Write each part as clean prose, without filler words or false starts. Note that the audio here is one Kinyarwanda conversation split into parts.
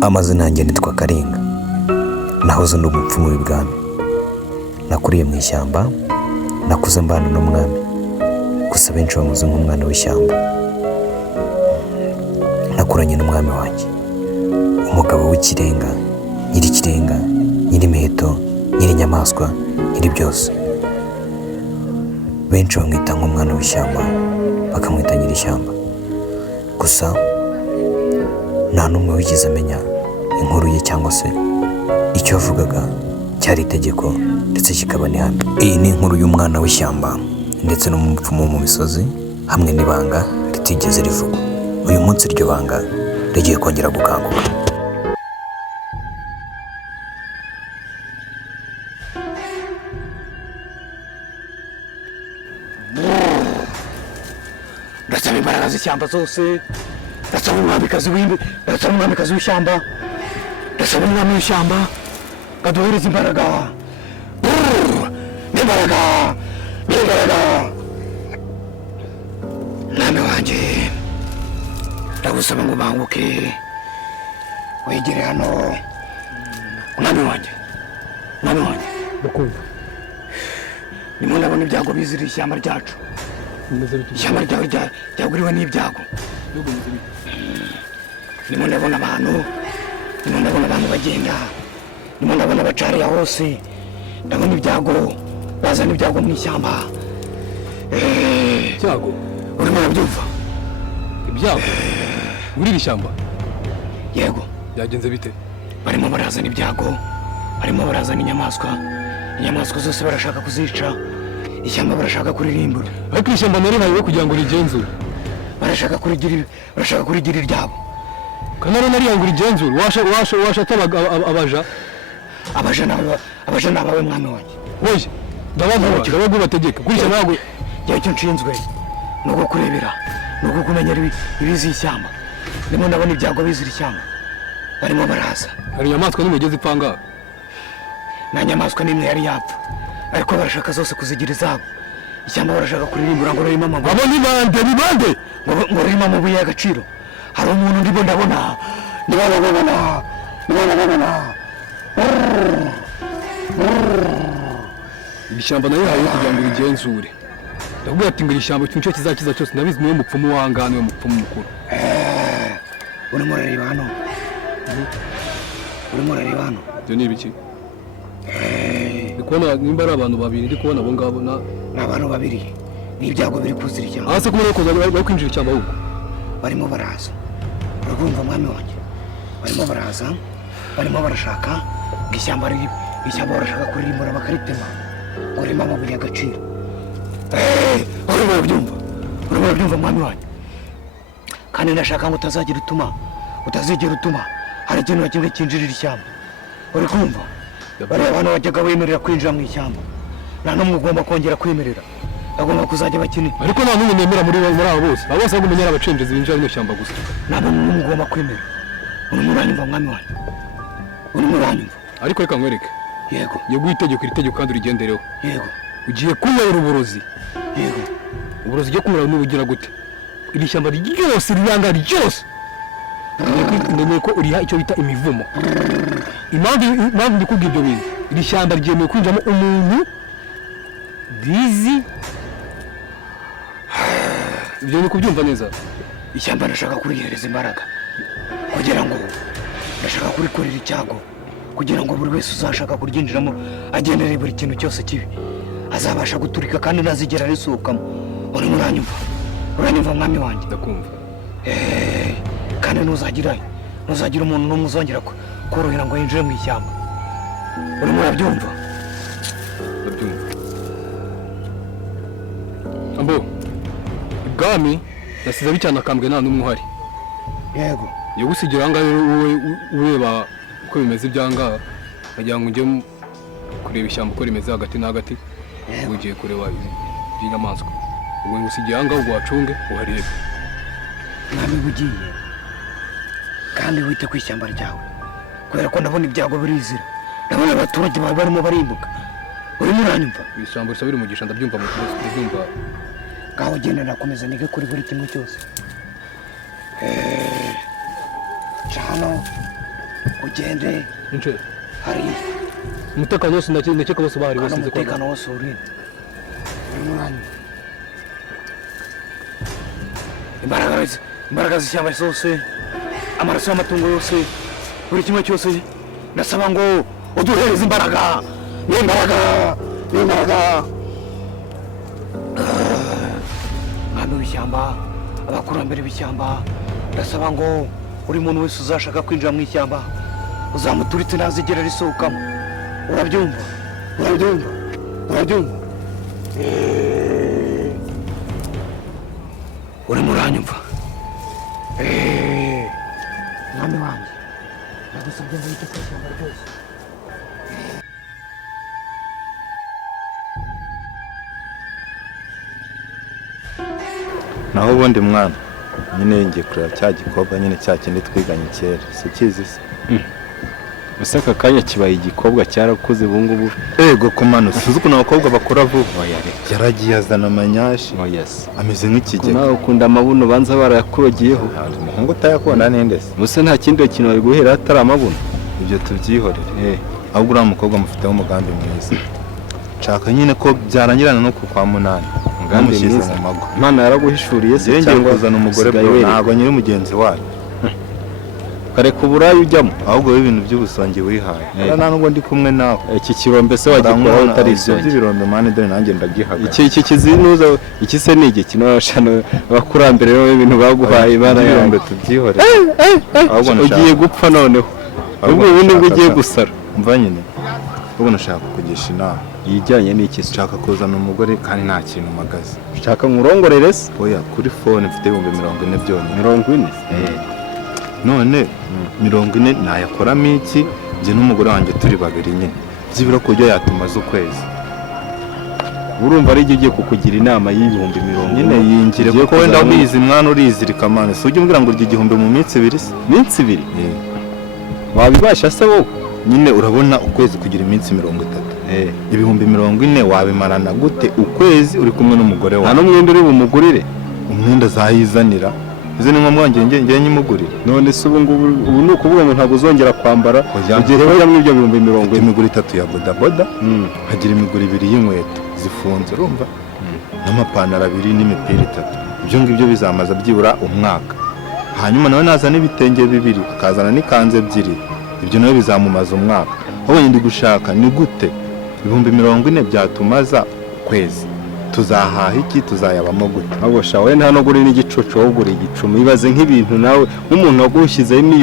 Amazina yanjye nitwa Karinga, nahoze ndi umupfumu w'ibwami. Nakuriye mu ishyamba, nakuze mbana n'umwami, gusa benshi bamuzi nk'umwana w'ishyamba. Nakuranye n'umwami wanjye, umugabo w'ikirenga, nyir'ikirenga, nyir'imiheto, nyir'inyamaswa, nyiri byose. Benshi bamwita nk'umwana w'ishyamba, bakamwita nyir'ishyamba. Gusa nta n'umwe wigeze amenya inkuru ye cyangwa se icyo yavugaga cyari itegeko ndetse kikaba n'ihame. Iyi ni inkuru y'umwana w'ishyamba ndetse n'umupfumu mu misozi, hamwe n'ibanga ritigeze rivugwa. Uyu munsi iryo banga rigiye kongera gukanguka. Ndasaba imbaraga z'ishyamba zose, ndasaba umwamikazi w'ishyamba, ndasaba umwami w'ishyamba kaduhereza imbaraga. N'imbaraga mwami wanjye, ndagusaba ngo ubanguke wegere hano. Mwami wanjye ndakumva. ndimo ndabona ibyago bizira ishyamba ryacu. Ishyamba ryawe ryaguriwe n'ibyago. Ndimo ndabona abantu bagenda, ndimo ndabona abacariya hose, ndabona ibyago, bazana ibyago mu ishyamba. Ibyago? Urimo urabyumva? Ibyago? Muri iri shyamba? Yego. Byagenze bite? Barimo barazana ibyago, barimo barazana inyamaswa zose barashaka kuzica, ishyamba barashaka kuririmbura. Ariko iri shyamba narihaye kugira ngo rigenzure. Barashaka kurigira iryabo. Kanari narihaye ngo rigenzure, washata abaja? Abaja ni abawe mwami wanjye. Oye, ndabaguha bategeka. Gurisha ntabwo icyo nshinzwe ni ukukurebera, ni ukukumenyera ibizi ishyamba. Ndimo ndabona ibyago bizira ishyamba, barimo baraza. Hari inyamaswa n'imigezi ipanga? Nta nyamaswa n'imwe yari yapfa, ariko barashaka zose kuzigira izabo. Ishyamba barashaka kuririmbura ngo ririmo amabuye. Abo ni bande? Ngo ririmo amabuye y'agaciro. Hari umuntu ndimo ndabona. Iri shyamba narihaye kugira ngo rigenzure. Ndakubwira ati ngo iri shyamba ikintu kizakiza cyose ndabizi niwe mupfumu w'ahangaha, niwe mupfumu mukuru. Urimo urareba hano? Ibyo ni ibiki? Ndi kubona nimba ari abantu babiri, ndi kubona abo ngabo ni abantu babiri, n'ibyago biri kuzira ishyamba. Hasi kubona ko bari kwinjira ishyamba ahubwo. Barimo baraza, urabumva mwami wanjye? Barimo baraza, barimo barashaka ishyamba barashaka kuririmbura bakaritema ngo ririmo amabuye y'agaciro. Urimo urabyumva mwami wanjye? Kandi ndashaka ngo utazigera utuma hari ikintu na kimwe cyinjirira ishyamba. Uri kumva? Bariya abantu bajyaga bemerera kwinjira mu ishyamba, nta n'umwe ugomba kongera kwemerera, bagomba kuzajya bakina. Ariko nta n'umwe nemera muri abo bose, abo bose bagomba kumenyera abacengezi binjira mu ishyamba gusa. Nta n'umwe ugomba kwemera. Urimo uranyumva mwami wanjye? Urimo uranyumva? Ariko reka nkwereke. Yego. Yo guhitegeko iri tegeko kandi urigendereho. Yego. Ugiye kunywera uburozi. Yego. Uburozi ugiye kunywera n'ubugira gute? Iri shyamba ryose riranga ryose. Ndenye ko uriha icyo bita imivumo. Impamvu ndikubwira ibyo bintu, iri shyamba ryemewe kwinjiramo umuntu dizi. Ibyo ni kubyumva neza. Ishyamba ndashaka kurihereza imbaraga, kugira ngo ndashaka kurikorera icyago, kugira ngo buri wese uzashaka kuryinjiramo agendere buri kintu cyose kibi azabasha guturika kandi ntazigera risohokamo. Urimo uranyumva mwami wanjye? Ndakumva. Kandi ntuzagira umuntu n'umwe uzongera korohera ngo yinjire mu ishyamba. Urimo urabyumva? Ndabyumva. Ambo, ibwami nasize bicana akambwe nta n'umwe uhari. Yego. Yo gusigira ahangaha wowe ureba uko bimeze ibyangaha, nagira ngo ujye kureba ishyamba uko rimeze hagati na hagati, ugiye kureba iby'inyamaswa. Ubwo ngusigiye ahangaha ubwo wacunge uharebe. Mwami ugiye kandi wite ku ishyamba ryawe, kubera ko ndabona ibyago birizira, ndabona abaturage bawe barimo barimbuka. Urimo uranyumva? Ishyamba risabira umugisha ndabyumva mu kubyumva. Ngaho genda nakomeza nige kuri buri kimwe cyose. Hano ugende nce hariya umutekano wose ndakeka bose bahari kandi bose nzi ko umutekano wose urinde urimo uranyuma imbaraga z'ishyamba zose amaraso y'amatungo yose buri kimwe cyose ndasaba ngo uduhereze imbaraga n'imbaraga mwami w'ishyamba abakurambere b'ishyamba ndasaba ngo buri muntu wese uzashaka kwinjira mu ishyamba uzamuturitse ntazigera risohokamo urabyumva urimo uranyumva mwami wanjye ndagusabye ngo wite ku ishyamba ryose naho ubundi mwana nyine ngiye kureba cya gikobwa nyine cya kindi twiganye kera si kizi se gusa aka kanya kibaye igikobwa cyarakuze ubu ngubu ego kumanuka uzi ukuntu abakobwa bakura vuba oya reka yaragiye azana amanyashi oya se ameze nk'ikigega nawe ukunda amabuno banza barayakurogiyeho umuhungu utayakunda ninde se gusa nta kindi kintu bari guhera atari amabuno ibyo tubyihorere ahubwo uriya mukobwa mufiteho umugambi mwiza nshaka nyine ko byarangirana no ku kwa munani umugambi mwiza mu mago Imana yaraguhishuriye se cyangwa kuzana umugore bro ntabwo nyiri mugenzi wayo kareka uburayi ujyamo ahubwo ibintu by'ubusongi wihaye nta nubwo ndi kumwe nawe iki kirombe se wagikora utari isongi by'ibirombe mani dore nanjye ndagihaga iki kizinuza iki se ni iki kinashano abakurambere rero ibintu baguhaye barayombe tubyihorere ahubwo ugiye gupfa noneho ubwo ubundi bwo ugiye gusara mva nyine ubwo nashaka kukugisha inama yijyanye n'iki se nshaka kuzana umugore kandi nta kintu magaze ushaka nkurongorere se oya kuri phone mfite 40 byonyine 40 none 40 nayakoramo iki njye n'umugore wanjye turi babiri nyine byibura kuryo yatumaze ukwezi urumva ari ugiye kukugira inama y'ibihumbi 40 nyine yingire kuko wenda ubizi mwana urizirika mane si ujye umbwira ngo urya igihumbi mu minsi ibiri se minsi ibiri wabibasha se wowe nyine urabona ukwezi kugira iminsi 30 ibihumbi 40 wabimarana gute ukwezi uri kumwe n'umugore wawe nta n'umwenda uri bumugurire umwenda zayizanira izo ni ngombwa ngiye nyimugurire none se ubu ni ukuvuga ngo ntabwo uzongera kwambara igihe rero yamwe ibyo bihumbi 40 imiguru 3 ya bodaboda hagira imiguru 2 y'inkweto zifunze urumva n'amapantaro 2 n'imipira 3 ibyo ngibyo bizamaza byibura umwaka hanyuma nawe nazana ibitenge 2 akazana n'ikanzu 2 ibyo nawe bizamumaza umwaka aho ndi gushaka ni gute ibihumbi 40 byatumaza kwezi tuzahaha iki tuzayabamo gute ahubwo shawe nta no guri n'igicucu wo guri igicumi ibaze nk'ibintu nawe nk'umuntu wagushyizemo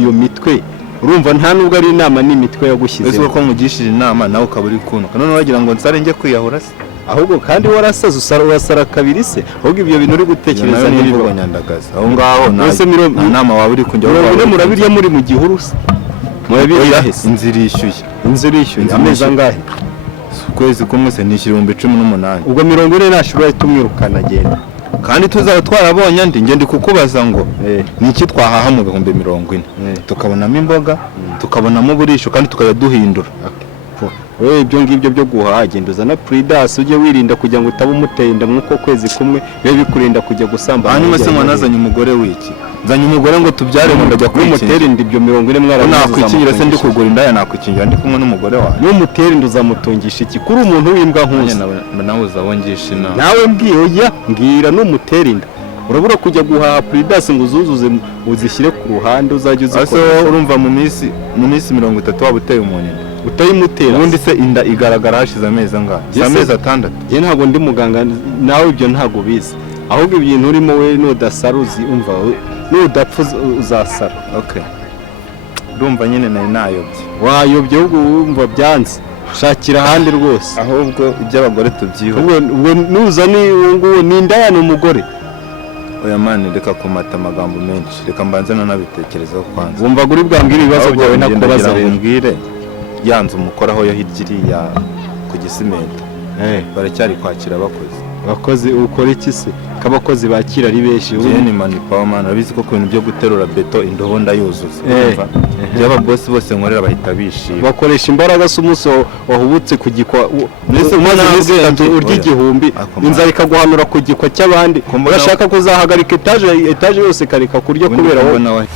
iyo mitwe urumva nta nubwo ari inama n'imitwe yagushyizemo ese ko mugishije inama nawe ukaburi kunuka none wagira ngo nsare njye kwiyahura se ahubwo kandi warasaze urasara kabiri se ahubwo ibyo bintu uri gutekereza n'ibyo nyandagaza aho ngaho nta nama waba uri kunjya murabirya muri mu gihuru se murabirya hese inzira ishyuye amezi angahe ukwezi kumwe se nishyura 18 ubwo 40 nashobora tumwirukana agenda kandi tuzaba twarabonye andi ngende kukubaza ngo niki twahaha mu 40 tukabonamo imboga tukabonamo burisho kandi tukajya duhindura wewe ibyo ngibyo byo guhaha genda uzana Pridas ujye wirinda kugira ngo utaba umutenda mwuko kwezi kumwe bibe bikurinda kujya gusamba hanyuma se mwanazanye umugore wiki nzanye umugore ngo tubyare ngo ndajya kumutera inda ibyo 40 mwara nakwikingira se ndi kugura indaya nakwikingira ndi kumwe n'umugore wawe n'umutera inda uzamutungisha iki kuri umuntu w'imbwa nkuze nawe uzabongisha inama nawe mbwiye oya mbwira n'umutera inda urabura kujya guhaha Pridas ngo uzuzuze uzishyire ku ruhande uzajya uzikora ase urumva mu minsi 30 waba uteye umuntu utayimutera ubundi se inda igaragara hashize amezi angahe amezi 6 je ntabwo ndi muganga nawe ibyo ntabwo bizi ahubwo ibintu urimo we nudasaruzi umva nudapfa uzasara okay urumva nyine nayobye wayobye ubwo wumva byanze shakira ahandi rwose ahubwo iby'abagore tubyiho ubwo nuza ni nguwo ni indaya umugore oya mani reka kumata amagambo menshi reka mbanze nanabitekerezaho kwanza wumva guri bwambwira ibibazo byawe nakubaza rero mbwire yanze umukoraho yahigiriya ku gisimenti baracyari kwakira abakozi ukora iki se kabakozi bakira ari benshi ni manipawa man abizi ko ibintu byo guterura beto indobo ndayuzuza umva byaba boss bose nkorera bahita bishima bakoresha imbaraga s'umuso wahubutse kugikwa mwese umaze urya igihumbi inzara ikaguhanura kugikwa cy'abandi urashaka kuzahagarika etage yose karika kuryo kubera wowe